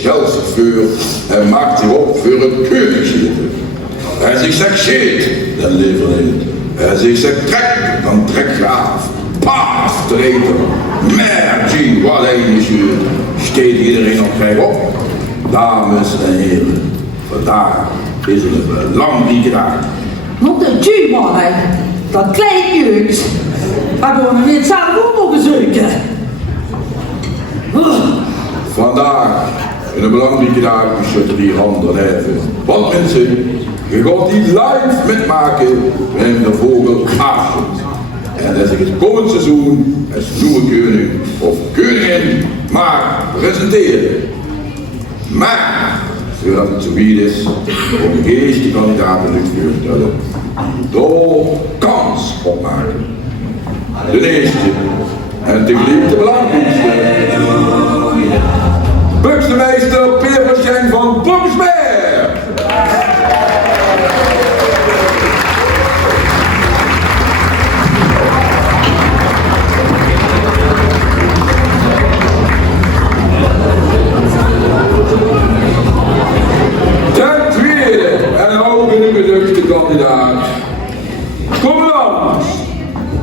stelt zich voor en maakt zich op voor het koningschap. En zich zegt scheet, dan lever in. En zich zegt trek, dan trek je af. Paas, treter, merci, wat een monsieur. Steekt iedereen op krijg op. Dames en heren, vandaag is het een belangrijke dag. Nog de G-man, hè. Dat klein jeugd. Waar we weer samen op mogen zoeken. Vandaag, in een belangrijke dag, zitten hier handen even. Want mensen, je gaat die live metmaken met de vogel afschiet. En als ik het komend seizoen als nieuwe koning of koningin mag presenteren. Maar, zodat het zo weer is, om de eerste kandidaten nu te vertellen, door kans opmaken. De eerste en tegelijk de belangrijkste. Burgemeester Peer Verschijn van Boksberg. Ten tweede en ook een beduchte kandidaat. Commandant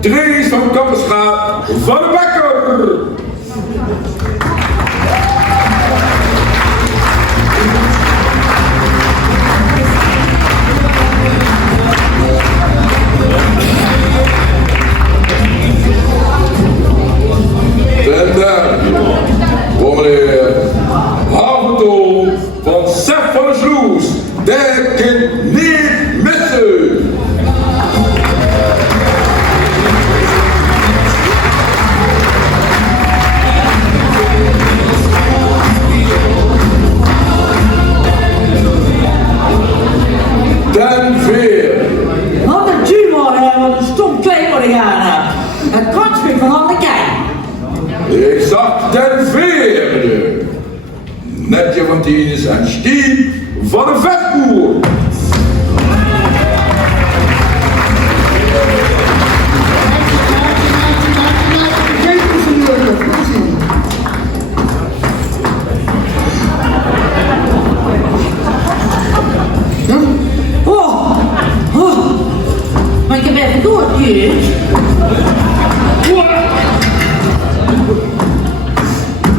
Dries van Kapperschaap van de Bekker. Ten derde, voor meneer Haventoon van Sef van de Sloes, de kind niet missen. Ten vierde. Wat een G-man, hè. Wat een stom klein worden gaan. Het kantspring van alle kijk. Ik zag ten vierde. Netje van Tienes en Stiep van de Vetboer. Maar ik heb even doorgekeerd.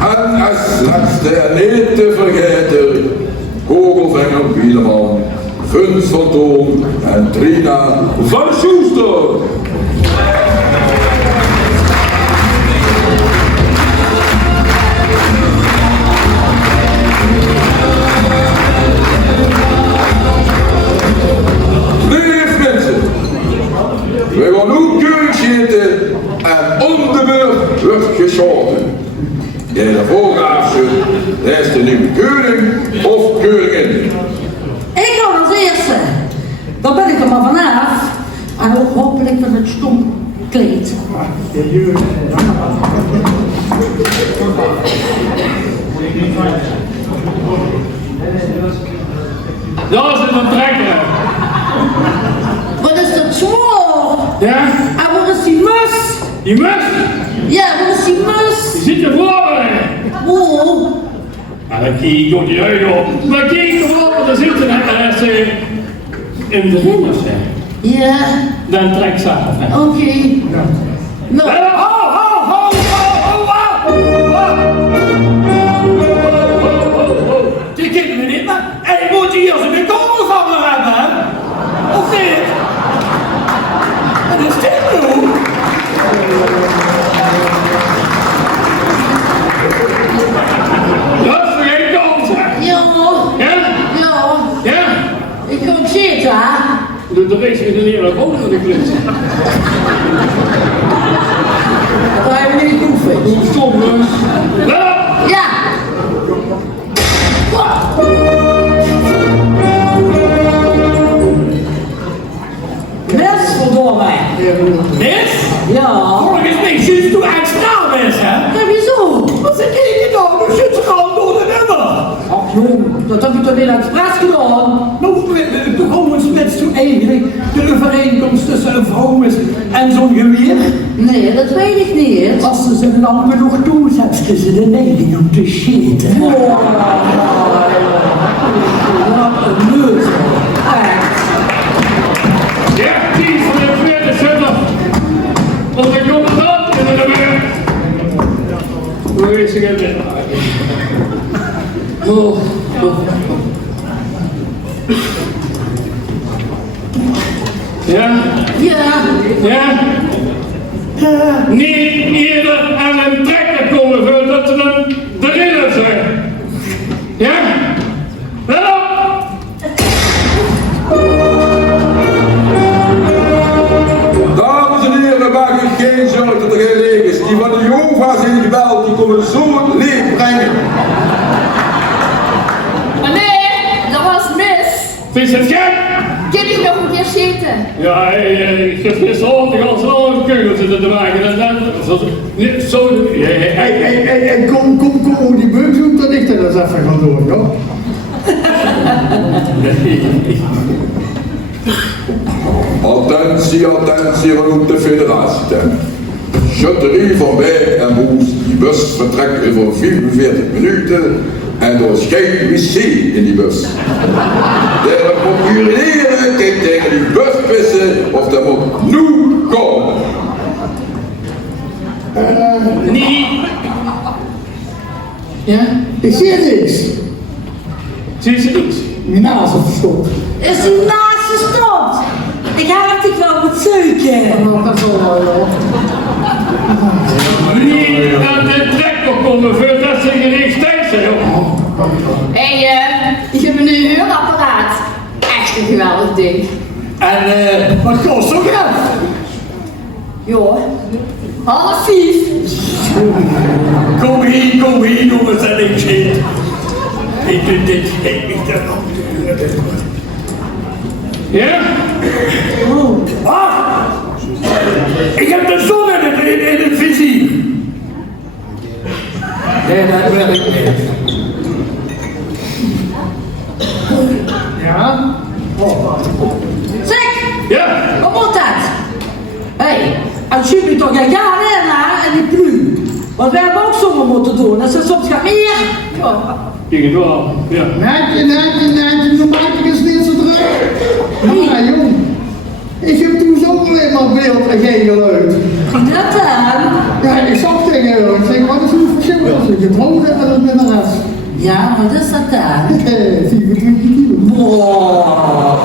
En als laatste en niet te vergeten, Kogelvinger Bieleman, Guns van Toon en Trina van Soester. Lieve mensen, we gaan nu keurig zitten en om de beurt wordt geschoten. In de voorgaafse is de nieuwe koning of koningin. Ik ga als eerste. Dan ben ik er maar vanaf. En ook hopelijk met het stom kleed. Dat is het een trekker. Wat is dat zwaar? Ja? En wat is die mus? Die mus? Ja, wat is die mus? Die zit er voor me. Oh. En dan kijk ik op die ogen op. Maar kijk ervoor, daar zit een in de rimmer. Ja. Dan trek ze af. Oké. Nou. Die kijken me niet, maar hij moet hier zijn kogel van me hebben. Of niet? Wat is dit nou? Dat is geen kans, hè? Ja. Ja? Ja. Ja? Ik kom zitten, hè? De race weer een hele grote de klits. Dat hebben we niet geoefend. Stom, dus. Ja. Mes, verdomme. Mis? Ja. Volgens mij zit je uit straalmes, hè? Ja, wieso? Wat zit je nou? Nu zit ze gewoon door de nummer. Ach jong, dat heb ik toch niet expres gedaan? Nou, toch gewoon eens met zo eigenlijk de overeenkomst tussen een vrouw jongens, en zo'n geweer? Nee, dat weet ik niet. Als ze ze lang genoeg toezetten, ze de neiging om te schieten. Wat een neus. Ja, die van de tweede zetter. Onze commandant in de weg. Hoe is het met Ja? Ja. Ja? Niet eerder aan een trekker komen voordat ze hem erin zijn. Ja? Wel op! Dames en heren, maak u geen zorgen dat er geen leeg is. Die van de Jehovah's in geweld, die komen zo het leeg brengen. Meneer, dat was mis. Vind je het gek? Kan ik nog een keer zitten? Ja, ik heb gisteravond al zo'n kugel zitten te maken. Zo, Hey, kom, die beuk zoekt dat ik er eens even gaan doen, joh. Attentie, attentie, roept de federatie. Schutterie van Berg en Boes, die bus vertrekt over 44 minuten en er is geen wc in die bus. De moet urineren, kijk tegen die bus pissen of dat moet nu komen. niet. Ja? Ik zie niks. Zie je niets? Mijn naast is verstopt. Is die naast gestopt? Ik had het wel wat zoeken. Nou, dat is wel joh. Niet aan de trekker komen voordat ze gericht zijn. Hé, ik heb een huurapparaat. Echt een geweldig ding. En wat kost zo'n geld? Joh, 4:30. Kom hier jongens en ik zit. Ik doe dit, ik dat. Ja? Wat? Ik heb de zon in het vizier. Nee, dat werkt niet. Ja? Zeg, Ja? wat moet dat? Hé, als jullie toch gaan en die plu. Want wij hebben ook sommen moeten doen. Dat ze soms gaan meer. Ik het wel, ja. Nee, dan maak ik eens niet zo druk. Ja, jong. Ik heb toen zo alleen maar beeld en geen geluid. Dat dan? Ja, ik zag tegen jou. Ik zeg, wat is het verschil tussen gedroogde en het met de rest? Ja, wat is dat dan? 24 kilo. Wow.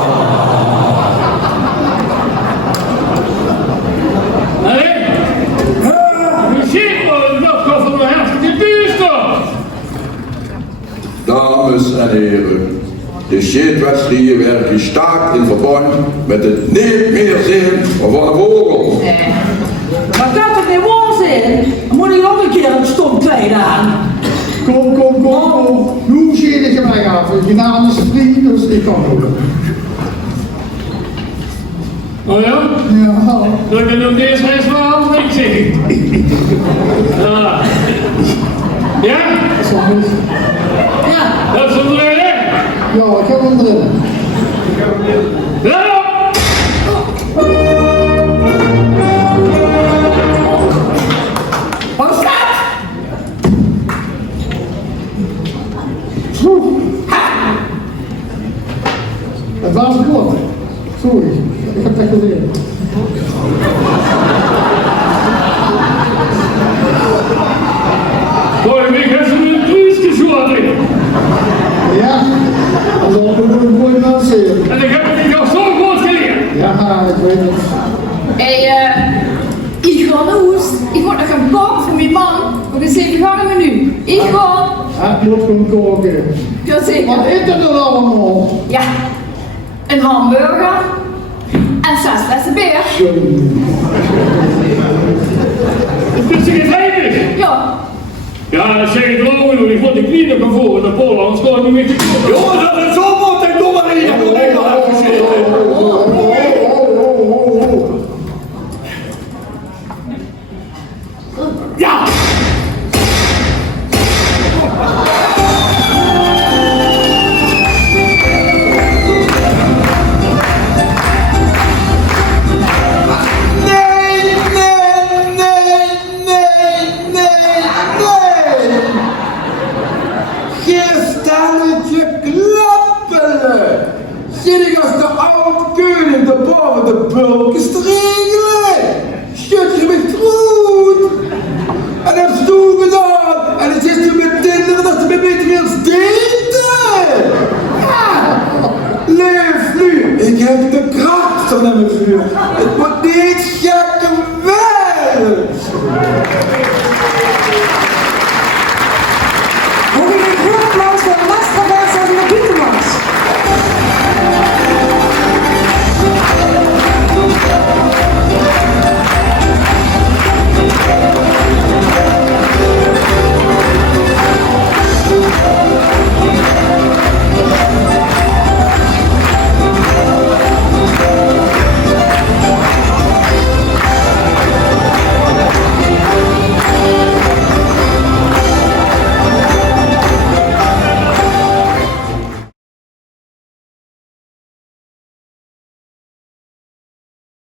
Allee? Je ziet wel dat gaat van de hartstikke duurstof. Dames en heren, de scheepwedstrijden werden gestaakt in verband met het niet meer zien van de vogel. Maar dat toch niet waar zijn? Dan moet ik ook een keer een stom kleed aan. Kom. Hoe zie je mij af? Je naam is vriend, dus ik kan ook. Oh ja? Ja, Dat kan nog deze reis wel niks zeggen. Ja. Ja? Ja. Dat is een reden. ja, ik heb hem erin. Let op! Wat is dat? Het was een woord. Sorry, ik heb dat gezien. Vorige week hebben ze me een truus geschoten. Ja, dat is ook een mooi mensen. En ik heb het niet al zo goed geleerd. Ja, ik weet het. Hé, ik ga naar huis. Ik moet nog gaan koken voor mijn man. Voor de 7 gaan we nu. Ik ga. Het moet gewoon koken. Ja, zeker. Wat is er dan allemaal? Ja, een hamburger en 6 flessen bier. Het is geen veilig. Ja, Ja, dat zeg ik wel nog. Ik moet de knieën nog voor de Polen, anders gewoon niet meer te komen. Jongens, dat het zo moet, ik doe maar niet. Ik moet echt wel even zitten. Ja! bulkjes te regelen. Schud je me goed. En heb ze toen gedaan. En het is toen met Tinder dat ze me beter wil daten. Ja. Leef nu. Ik heb de kracht.